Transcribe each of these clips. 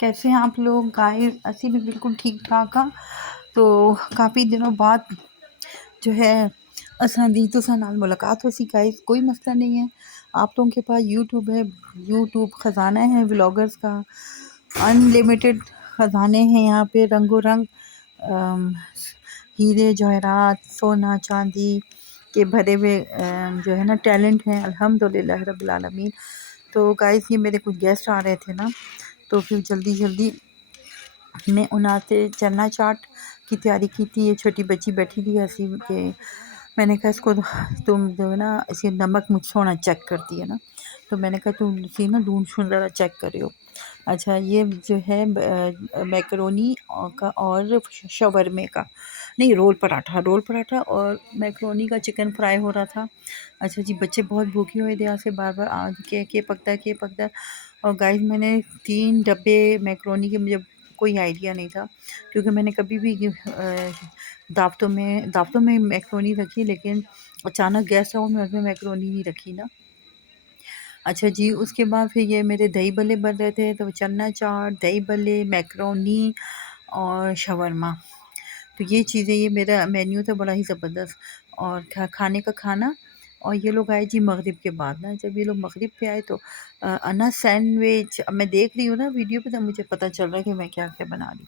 कैसे हैं आप लोग गाइस? ਅਸੀਂ भी बिल्कुल ठीक ठाक हाँ। तो काफ़ी दिनों बाद जो है असां दी तुसां नाल मुलाकात हो सी गाइस। कोई मसला नहीं है, आप लोगों के पास यूट्यूब है, यूट्यूब ख़जाना है व्लॉगर्स का, अनलिमिटेड ख़जाने हैं यहाँ पे, रंगो रंग अम, हीरे जवाहरात सोना चांदी के भरे हुए जो है ना टैलेंट हैं अल्हम्दुलिल्लाह रब्बिल आलमीन। तो गाइस ये मेरे कुछ गेस्ट आ रहे थे ना, तो फिर जल्दी जल्दी मैं उन्हाते चना चाट की तैयारी की थी। ये छोटी बच्ची बैठी थी ऐसी कि मैंने कहा इसको तुम जो है ना इसे नमक मुझसे होना चेक करती है ना, तो मैंने कहा तुम इसी ना ढूंढ शूंढ ज़रा चेक करियो। अच्छा ये जो है मैकरोनी का और शवरमे का, नहीं रोल पराठा और मैकरोनी का चिकन फ्राई हो रहा था। अच्छा जी, बच्चे बहुत भूखे हुए थे, यहाँ से बार बार आ के पकता है के पकता है। और गाइस मैंने 3 डब्बे मैकरोनी के, मुझे कोई आइडिया नहीं था क्योंकि मैंने कभी भी दावतों में मैकरोनी रखी, लेकिन अचानक गेस्ट हाउस में उसमें मैकरोनी नहीं रखी ना। अच्छा जी, उसके बाद फिर ये मेरे दही बल्ले बन रहे थे, तो चना चाट, दही बल्ले, मैकरोनी और शवरमा। तो ये चीज़ें, ये मेरा मेन्यू था बड़ा ही ज़बरदस्त। और खाने का खाना। और ये लोग आए जी मगरिब के बाद ना, जब ये लोग मगरिब पे आए तो अना सैंडविच, अब मैं देख रही हूँ ना वीडियो पे, तब मुझे पता चल रहा है कि मैं क्या क्या बना रही हूँ।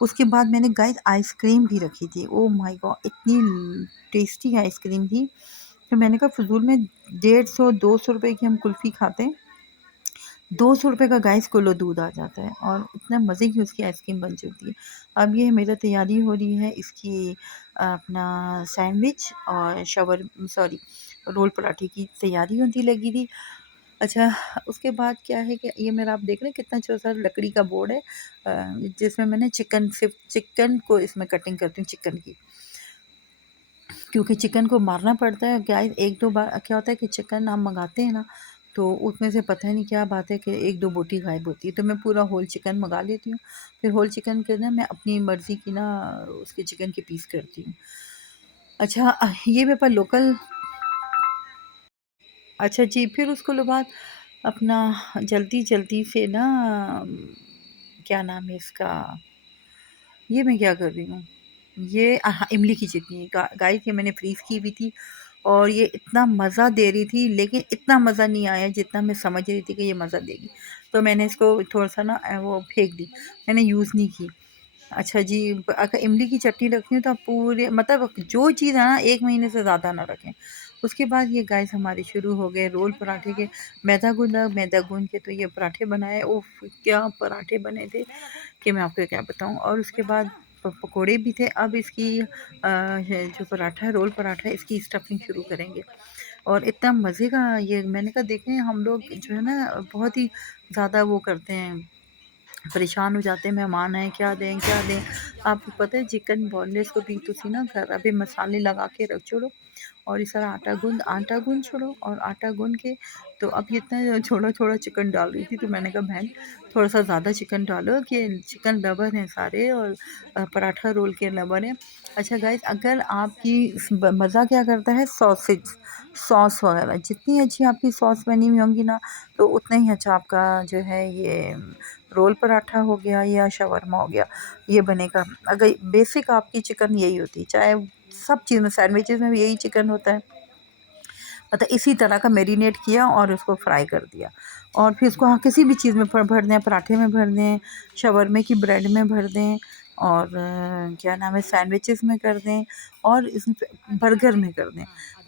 उसके बाद मैंने गाइस आइसक्रीम भी रखी थी। ओह माय गॉड, इतनी टेस्टी आइसक्रीम थी। फिर मैंने कहा फ़िज़ूल में 150-200 रुपए की हम कुल्फ़ी खाते हैं, 200 रुपए का गाइस किलो दूध आ जाता है और इतना मज़े की उसकी आइसक्रीम बन चुकी है। अब ये मेरा तैयारी हो रही है इसकी, अपना सैंडविच और सॉरी रोल पराठे की तैयारी होती लगी थी। अच्छा, उसके बाद क्या है कि ये मेरा, आप देख रहे हैं कितना अच्छा-सा लकड़ी का बोर्ड है, जिसमें मैंने सिर्फ़ चिकन को इसमें कटिंग करती हूँ चिकन की। क्योंकि चिकन को मारना पड़ता है गाइस, 1-2 बार क्या होता है कि चिकन हम मँगाते हैं ना, तो उसमें से पता नहीं क्या बात है कि 1-2 बोटी गायब होती है, तो मैं पूरा होल चिकन मँगा लेती हूँ। फिर होल चिकन के ना मैं अपनी मर्ज़ी की ना उसके चिकन के पीस करती हूँ। अच्छा ये मेरे पास लोकल। अच्छा जी, फिर उसके बाद अपना जल्दी-जल्दी से ना क्या नाम है इसका, ये मैं क्या कर रही हूँ, ये हाँ, इमली की चटनी गाइस, ये मैंने फ्रीज़ की हुई थी और ये इतना मज़ा दे रही थी, लेकिन इतना मज़ा नहीं आया जितना मैं समझ रही थी कि ये मज़ा देगी। तो मैंने इसको थोड़ा-सा ना वो फेंक दी, मैंने यूज़ नहीं की। अच्छा जी, अगर इमली की चटनी रखनी हो तो आप पूरे मतलब जो चीज़ है ना 1 महीने से ज़्यादा ना रखें। उसके बाद ये गाइस हमारे शुरू हो गए रोल पराठे के। मैदा गूँध के तो ये पराठे बनाए, उफ़! क्या पराठे बने थे कि मैं आपको क्या बताऊँ। और उसके बाद पकोड़े भी थे। अब इसकी है जो पराठा है, रोल पराठा है, इसकी स्टफिंग शुरू करेंगे। और इतना मज़े का ये, मैंने कहा देखें हम लोग जो है ना बहुत ही ज़्यादा वो करते हैं, परेशान हो जाते हैं, मेहमान आए क्या दें क्या दें। आपको पता है चिकन बोनलेस को भी तुसी ना घर अभी मसाले लगा के रख छोड़ो और इस तरह आटा गूँध छोड़ो और आटा गूँध के, तो अब ये इतना छोटा-छोटा चिकन डाल रही थी, तो मैंने कहा बहन थोड़ा-सा ज़्यादा चिकन डालो कि चिकन लवर हैं सारे और पराठा रोल के लवर हैं। अच्छा गाइस, अगर आपकी मज़ा क्या करता है, सॉस वग़ैरह जितनी अच्छी आपकी सॉस बनी हुई होंगी ना, तो उतना ही अच्छा आपका जो है ये रोल पराठा हो गया या शवरमा हो गया, ये बनेगा। अगर बेसिक आपकी चिकन यही होती है, चाहे सब चीज़ में, सैंडविचेज़ में भी यही चिकन होता है। मतलब इसी तरह का मैरिनेट किया और उसको फ्राई कर दिया और फिर उसको हाँ किसी भी चीज़ में भर दें, पराठे में भर दें, शवरमे की ब्रेड में भर दें और क्या नाम है सैंडविचेस में कर दें और इसमें बर्गर में कर दें।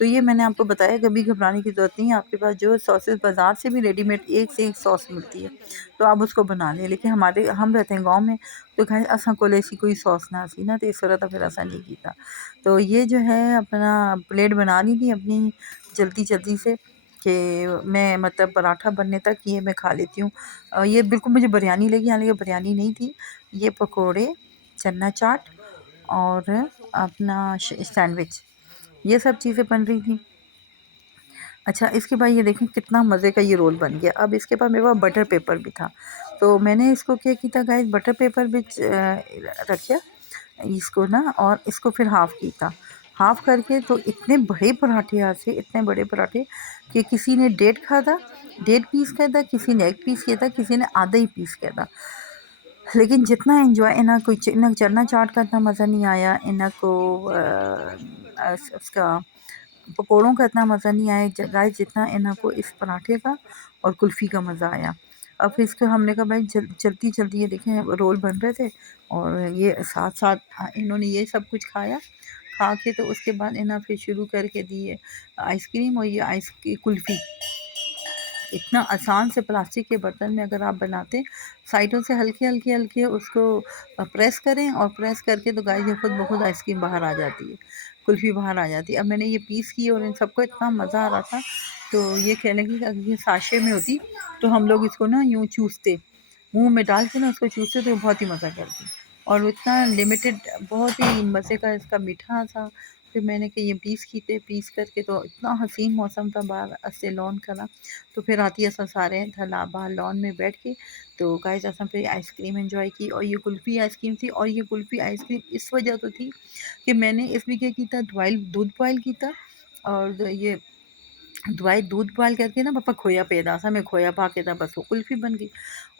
तो ये मैंने आपको बताया, कभी घबराने की ज़रूरत नहीं है, आपके पास जो सॉसेस बाज़ार से भी रेडीमेड एक से एक सॉस मिलती है, तो आप उसको बना लें। लेकिन हम रहते हैं गाँव में, तो खैर असा कोल ऐसी कोई सॉस ना सी ना, तो इस तरह तो फिर असा नहीं कीता। तो ये जो है अपना प्लेट बना ली थी अपनी जल्दी-जल्दी से कि मैं मतलब पराठा बनने तक ये मैं खा लेती हूँ। ये बिल्कुल मुझे बिरयानी लगी, हालाँकि बिरयानी नहीं थी। ये पकोड़े, चना चाट और अपना सैंडविच, ये सब चीज़ें बन रही थी। अच्छा, इसके बाद ये देखें कितना मज़े का ये रोल बन गया। अब इसके बाद मेरे पास बटर पेपर भी था, तो मैंने इसको क्या किया गाइस, बटर पेपर विच रखा इसको ना और इसको फिर हाफ़ कीता। हाफ़ करके तो इतने बड़े पराठे आज से, इतने बड़े पराठे कि किसी ने डेढ़ पीस खाधा, किसी ने 1 पीस किया था, किसी ने आधा ही पीस किया था। लेकिन जितना एंजॉय इन्हें कोई इन्हें चना चाट का इतना मज़ा नहीं आया, इन्हें को उसका पकोड़ों का इतना मज़ा नहीं आया गाइस जितना इन्हें को इस पराठे का और कुल्फ़ी का मज़ा आया। अब फिर इसको हमने कहा भाई जल्दी जल्दी ये देखें रोल बन रहे थे और ये साथ साथ इन्होंने ये सब कुछ खाया। खा के तो उसके बाद इन्हें फिर शुरू करके दी है आइसक्रीम और ये आइस की कुल्फ़ी। इतना आसान से प्लास्टिक के बर्तन में अगर आप बनाते साइडों से हल्के हल्के हल्के उसको प्रेस करें और प्रेस करके तो गाइस ये खुद ब खुद आइसक्रीम बाहर आ जाती है, कुल्फ़ी बाहर आ जाती है। अब मैंने ये पीस की और इन सबको इतना मज़ा आ रहा था, तो ये कहने लगी कि अगर ये साशे में होती तो हम लोग इसको ना यूँ चूसते, मुँह में डाल के ना उसको चूसते तो बहुत ही मज़ा करती। और वो इतना लिमिटेड बहुत ही मज़े का इसका मीठा था। फिर मैंने कि ये पीस कीते, पीस करके तो इतना हसीन मौसम था बाहर से लॉन का ना, तो फिर आती असां सारे बाहर लॉन में बैठ के तो गाइस असां फिर आइसक्रीम एंजॉय की और ये कुल्फ़ी आइसक्रीम थी और ये कुल्फ़ी आइसक्रीम इस वजह तो थी कि मैंने इसमें क्या किया दूध बॉयल किया और ये दवाई दूध बॉयल करके ना पापा खोया पेदा सा मैं खोया पा के था बस वो कुल्फ़ी बन गई।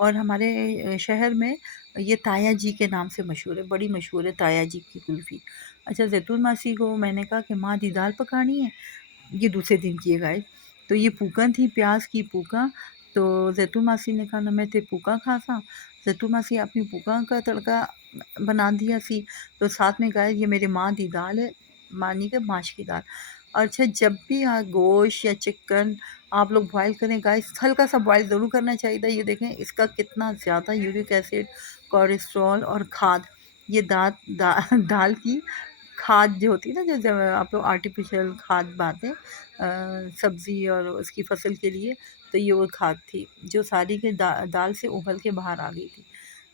और हमारे शहर में ये ताया जी के नाम से मशहूर है, बड़ी मशहूर है ताया जी की कुल्फ़ी। अच्छा ज़ैतून मासी को मैंने कहा कि माँ दी दाल पकानी है, ये दूसरे दिन की है गाइस। तो ये पूकन थी प्याज की पूका, तो ज़ैतून मासी ने कहा ना मैं ते पूका खासा। ज़ैतून मासी अपनी पूका का तड़का बना दिया सी, तो साथ में गाइस ये मेरी माँ दी दाल है, मानी के माश की दाल। अच्छा जब भी गोश्त या चिकन आप लोग बॉयल करें गाइस हल्का सा बॉयल ज़रूर करना चाहिए। ये देखें इसका कितना ज़्यादा यूरिक एसिड, कोलेस्ट्रॉल और खाद, ये दाल की खाद जो होती है ना जो आप लोग आर्टिफिशियल खाद बातें सब्ज़ी और उसकी फसल के लिए, तो ये वो खाद थी जो सारी के दाल से उबल के बाहर आ गई थी।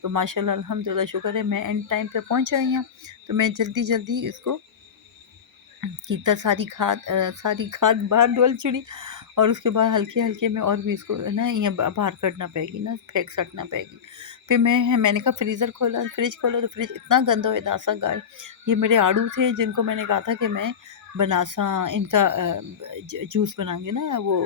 तो माशाल्लाह अल्हम्दुलिल्लाह शुक्र है मैं एंड टाइम पे पहुंच आई हूँ, तो मैं जल्दी जल्दी इसको कितना सारी खाद बाहर डोल छुड़ी और उसके बाद हल्के-हल्के में और भी इसको ना ये बाहर कढ़ना पड़ेगी ना, फेंक सटना पड़ेगी। फिर मैंने कहा फ्रिज खोला तो फ्रिज इतना गंदा हो दासा गाय। ये मेरे आड़ू थे जिनको मैंने कहा था कि मैं बनासा इनका जूस बनाएँगे ना वो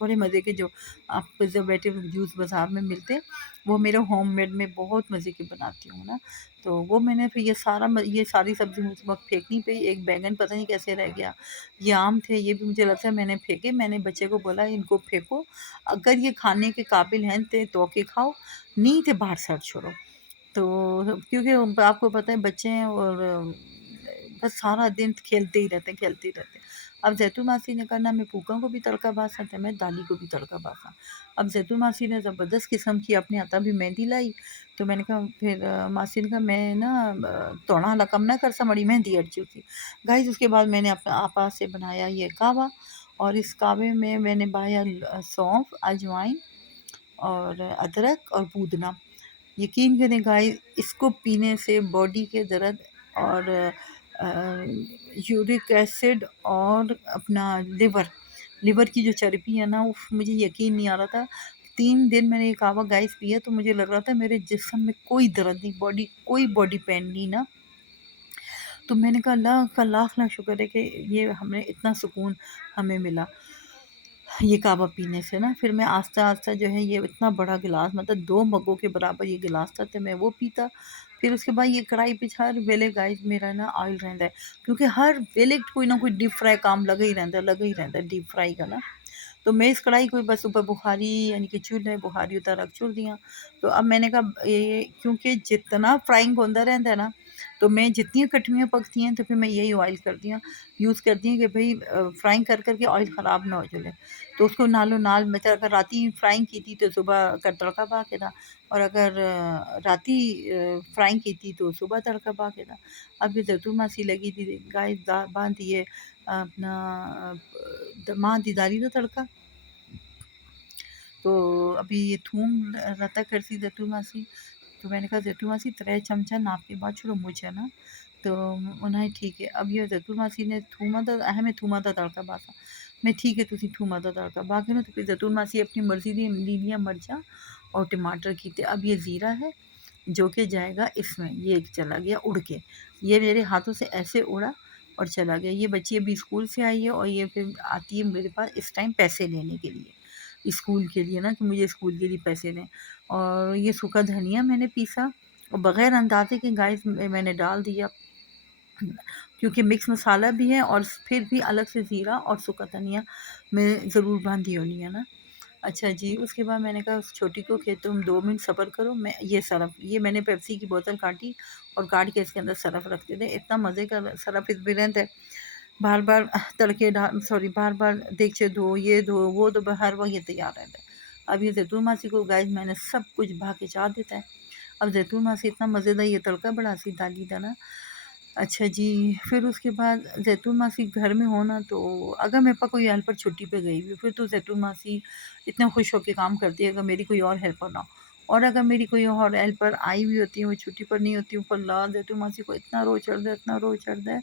बड़े मज़े के जो आप प्रिज़र्वेटिव जूस बाज़ार में मिलते हैं, वो मेरे होममेड में बहुत मज़े के बनाती हूँ ना। तो वो मैंने फिर ये सारी सब्ज़ी मुझ वक़्त फेंकनी पड़ी, एक बैंगन पता नहीं कैसे रह गया। ये आम थे, ये भी मुझे लगता है मैंने फेंके, मैंने बच्चे को बोला इनको फेंको, अगर ये खाने के काबिल हैं तो के खाओ, नहीं थे बाहर सड़ छोड़ो। तो क्योंकि आपको पता है बच्चे हैं और बस सारा दिन खेलते ही रहते हैं। अब ज़ैतून मासी ने कहा ना मैं फूफा को भी तड़का बासा था, मैं दादी को भी तड़का बासा। अब ज़ैतून मासी ने ज़बरदस्त किस्म की अपने आता भी मेहंदी लाई, तो मैंने कहा फिर मासी ने कहा मैं ना तोड़ा हला कम ना कर सा बड़ी मेहंदी अड़ चुकी। गाइस उसके बाद मैंने अपने आपा से बनाया ये कहवा और इस कहवे में मैंने पाया सौंफ, अजवाइन और अदरक और पूदना। यकीन करें गाइस इसको पीने से बॉडी के दर्द और यूरिक एसिड और अपना लिवर की जो चर्बी है ना उफ़ मुझे यकीन नहीं आ रहा था। 3 दिन मैंने ये कहवा गाइस पिया तो मुझे लग रहा था मेरे जिस्म में कोई दर्द नहीं, कोई बॉडी पेन नहीं ना। तो मैंने कहा अल्लाह का लाख लाख शुक्र है कि ये हमें इतना सुकून हमें मिला। ये कहवा पीने से ना फिर मैं आस्ता-आस्ता जो है ये इतना बड़ा गिलास मतलब 2 मग्गों के बराबर ये गिलास था तो मैं वो पीता। फिर उसके बाद ये कढ़ाई पे हर वेले गाइस मेरा ना ऑयल रहंदा है क्योंकि हर वेले कोई ना कोई डीप फ्राई काम लगा ही रहंदा डीप फ्राई का ना। तो मैं इस कढ़ाई को बस ऊपर बुखारी यानी कि चूल्हे बुखारी उतार रख छोड़ दिया। तो अब मैंने कहा ये क्योंकि जितना फ्राइंग होंदा रहंदा है ना, तो मैं जितनी कटवियाँ पकती हैं तो फिर मैं यही ऑयल करती हूँ यूज़ करती हूँ कि भई फ्राइंग कर के ऑयल ख़राब ना हो जाए। तो उसको नालों नाल मतलब अगर राती फ्राइंग की थी तो सुबह का तड़का पा के था और अगर राती फ्राइंग की थी तो सुबह तड़का पा के था। अब ये ज़ैतून मासी लगी थी गाय दा बांधी है अपना माँ दी दाली दा तड़का। तो अभी ये थूम रता करसी ज़ैतून मासी, तो मैंने कहा ज़ैतून मासी 3 चमचा नाप के बाद छोड़ो मुझे ना, तो उन्हें ठीक है। अब ये ज़ैतून मासी ने थूमा दा हमें थूमा दा तड़का बासा। मैं ठीक है तुसी थूमा दा तड़का बाकी ना तो फिर ज़ैतून मासी अपनी मर्ज़ी दी लीलियां मिर्चा और टमाटर कीते। अब ये ज़ीरा है जो कि जाएगा इसमें, ये चला गया उड़ के। ये मेरे हाथों से ऐसे उड़ा और चला गया। ये बच्ची अभी स्कूल से आई है और ये फिर आती है मेरे पास इस टाइम पैसे लेने के लिए। स्कूल के लिए ना, कि मुझे स्कूल के लिए पैसे दें। और ये सूखा धनिया मैंने पीसा और बग़ैर अंदाज़े के गाइस मैंने डाल दिया, क्योंकि मिक्स मसाला भी है और फिर भी अलग से ज़ीरा और सूखा धनिया मैं ज़रूर बांधी होनी है ना। अच्छा जी, उसके बाद मैंने कहा उस छोटी को कि तुम 2 मिनट सब्र करो, मैं ये सरफ़, ये मैंने पेप्सी की बोतल काटी और काट के इसके अंदर सरफ़ रख दिया। इतना मज़े का सरफ़ इत्मीनान है, बार-बार तड़के सॉरी बार-बार देगचे धो, ये धो, वो धो, हर वक़्त ये तैयार रहता है। अब ये ज़ैतून मासी को गाइस मैंने सब कुछ बहा के चाह देता है। अब ज़ैतून मासी इतना मज़ेदार ये तड़का बड़ा सी डाली था ना। अच्छा जी, फिर उसके बाद ज़ैतून मासी घर में हो ना, तो अगर मेरे पास कोई हेल्पर छुट्टी पे गई हुई, फिर तो ज़ैतून मासी इतना खुश होके काम करती है अगर मेरी कोई और हेल्पर ना हो। और अगर मेरी कोई और हेल्पर आई हुई होती है, वो छुट्टी पर नहीं होती, वल्लाह ज़ैतून मासी को इतना रोब चढ़दा है, इतना रोब चढ़दा है।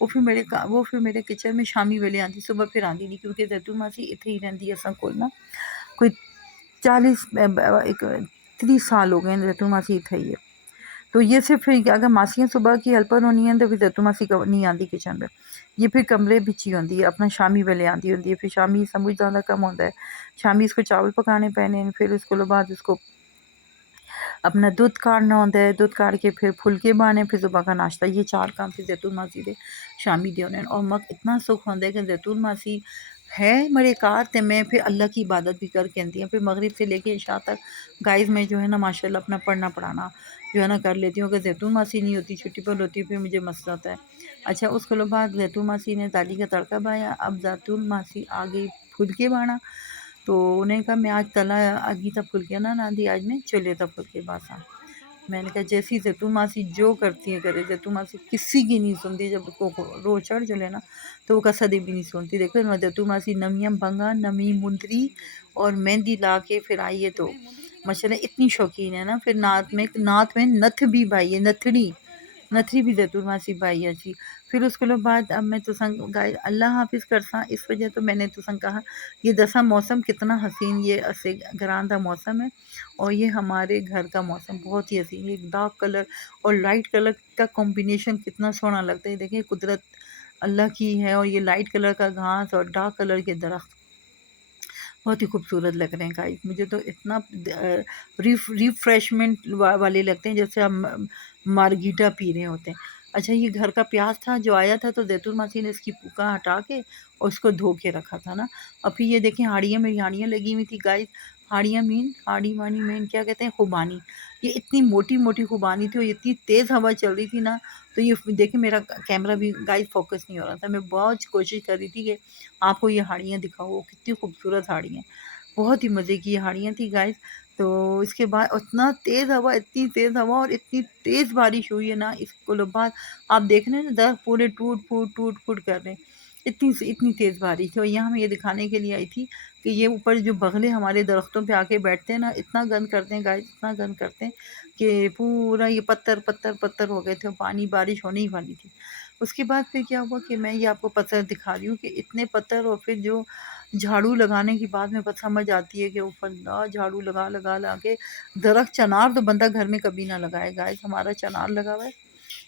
वो फिर मेरे किचन में शामी वेले आंदी, सुबह फिर आंदी नहीं, क्योंकि ज़ैतून मासी इत्थे ही रहिंदी है असां कोल ना। कोई 40 30 साल हो गए हैं ज़ैतून मासी इत्थे ही है। तो ये सिर्फ़ फिर अगर मासियाँ सुबह की हेल्पर होनी हैं तो फिर ज़ैतून मासी नहीं आंदी किचन में। ये फिर कमरे बिच ही होंदी है, अपना शामी वेले आंदी होंदी है। फिर शामी समझ ज़्यादा कम होंदा है। शामी इसको चावल पकाने पैने, फिर उसके बाद उसको अपना दुद्ध काढ़ना होंदा है, दुद्ध काढ़ के फिर फुलके बनाने, फिर सुबह का नाश्ता। ये 4 काम फिर ज़ैतून मासी दे शामी दे होने। और मग इतना सुख होंदा है कि ज़ैतून मासी है मेरे घर, ते मैं फिर अल्लाह की इबादत भी करके आंदी हूँ। फिर मगरिब से लेके इशा तक गाइस मैं जो है ना माशाल्लाह अपना पढ़ना पढ़ाना जो है ना कर लेती हूँ। अगर ज़ैतून मासी नहीं होती, छुट्टी पर होती, फिर मुझे मसला होता है। अच्छा, उसके बाद ज़ैतून मासी ने दाली का तड़का बनाया। अब ज़ैतून मासी आ गई फुलके बाना, तो उन्हें कहा मैं आज तला अगी तक फुलके ना रांधी, आज मैं चुल्हे तक फुलके बासा। मैंने कहा जैसी ज़ैतून मासी जो करती है करे, ज़ैतून मासी किसी की नहीं सुनती। जब उसको रोज़ चढ़ चले ना, तो वो कसदी भी नहीं सुनती। देखो ना ज़ैतून मासी नमियम भंगा, नमी मुंदरी और मेहंदी ला के फिर आई है, तो माशाल्लाह इतनी शौकीन है ना। फिर नात में नथ भी पाई है, नथरी भी ज़ैतून मासी पाई है जी। फिर उसके बाद अब मैं तुसां अल्लाह हाफ़िज़ करसां, इस वजह तो मैंने तुसां कहा ये दसा मौसम कितना हसीन, ये असे घरां दा मौसम है और ये हमारे घर का मौसम बहुत ही हसीन। एक डार्क कलर और लाइट कलर का कॉम्बिनेशन कितना सोहना लगता है। देखिए कुदरत अल्लाह की है, और ये लाइट कलर का घास और डार्क कलर के दरख्त बहुत ही खूबसूरत लग रहे हैं गाइस। मुझे तो इतना रिफ्रेशमेंट वाले लगते हैं, जैसे हम मार्गीटा पी रहे होते हैं। अच्छा, ये घर का प्याज था जो आया था, तो ज़ैतून मासी ने इसकी पूका हटा के और उसको धो के रखा था ना। और फिर ये देखें हाड़ियाँ, मेरी हाड़ियाँ लगी हुई थी गाइस। हाड़ी मानी मेन क्या कहते हैं, खुबानी। ये इतनी मोटी मोटी खुबानी थी और इतनी तेज़ हवा चल रही थी ना, तो ये देखिए मेरा कैमरा भी गाइस फोकस नहीं हो रहा था। मैं बहुत कोशिश कर रही थी कि आपको ये हाड़ियाँ दिखाओ, कितनी खूबसूरत हाड़ियाँ, बहुत ही मज़े की हाड़ियाँ थी गाइस। तो इसके बाद इतना तेज़ हवा, इतनी तेज़ हवा और इतनी तेज़ बारिश हुई है ना, इसके बाद आप देख रहे हैं ना दरख्त पूरे टूट-फूट कर रहे हैं। इतनी तेज़ बारिश थी, और यहाँ मैं ये दिखाने के लिए आई थी कि ये ऊपर जो बगले हमारे दरख्तों पे आके बैठते हैं ना, इतना गंद करते हैं गाइस, इतना गंद करते हैं कि पूरा ये पत्थर हो गए थे, और पानी बारिश होने ही वाली थी। उसके बाद फिर क्या हुआ कि मैं ये आपको पत्थर दिखा रही हूँ कि इतने पत्थर, और फिर जो झाड़ू लगाने के बाद में बस समझ आती है कि ऊपर ना झाड़ू लगा के दरख्त चनार तो बंदा घर में कभी ना लगाए गाइस। हमारा चनार लगा हुआ है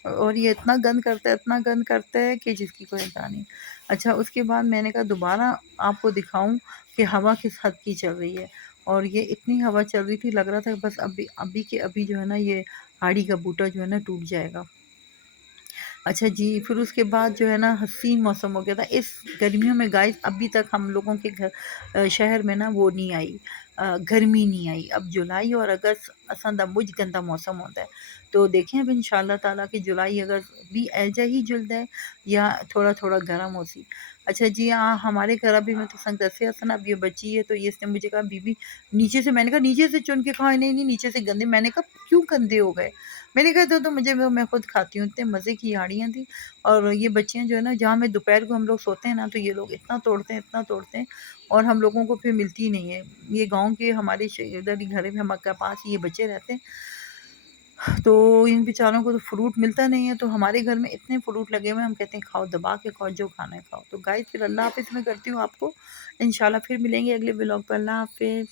और ये इतना गंद करता है कि जिसकी कोई इंतहा नहीं। अच्छा, उसके बाद मैंने कहा दोबारा आपको दिखाऊं कि हवा किस हद की चल रही है, और ये इतनी हवा चल रही थी, लग रहा था बस अभी के अभी जो है ना ये हाड़ी का बूटा जो है ना टूट जाएगा। अच्छा जी, फिर उसके बाद जो है ना हसीन मौसम हो गया था। इस गर्मियों में गाइस अभी तक हम लोगों के घर शहर में ना वो नहीं आई, गर्मी नहीं आई। अब जुलाई और अगस्त असां दा मुझ गंदा मौसम होता है। तो देखें अब इंशाल्लाह ताला कि जुलाई अगस्त भी ऐजा ही जुलदा है या थोड़ा-थोड़ा गर्म हो सी। अच्छा जी, हमारे घर अभी मैं तुसां दस्सिया सा ना, अब ये बच्ची है, तो ये इसने मुझे कहा बीबी नीचे से, मैंने कहा नीचे से चुन के खाओ, नहीं नीचे से गंदे। मैंने कहा क्यों गंदे हो गए? मैंने कहा तो मुझे वो मैं खुद खाती हूँ। इतने मज़े की याड़ियाँ थी। और ये बच्चियाँ जो है ना, जहाँ मैं दोपहर को हम लोग सोते हैं ना, तो ये लोग इतना तोड़ते हैं और हम लोगों को फिर मिलती ही नहीं है। ये गाँव के हमारे इधर ही घर में हमारे पास ही ये बच्चे रहते हैं, तो इन बेचारों को तो फ्रूट मिलता नहीं है, तो हमारे घर में इतने फ्रूट लगे हुए हैं, हम कहते हैं खाओ, दबा के खाओ, जो खाना है खाओ। तो गाइस फिर अल्लाह हाफ़िज़ मैं करती हूँ आपको, इंशाल्लाह फिर मिलेंगे अगले व्लॉग पर। अल्लाह हाफ़िज़।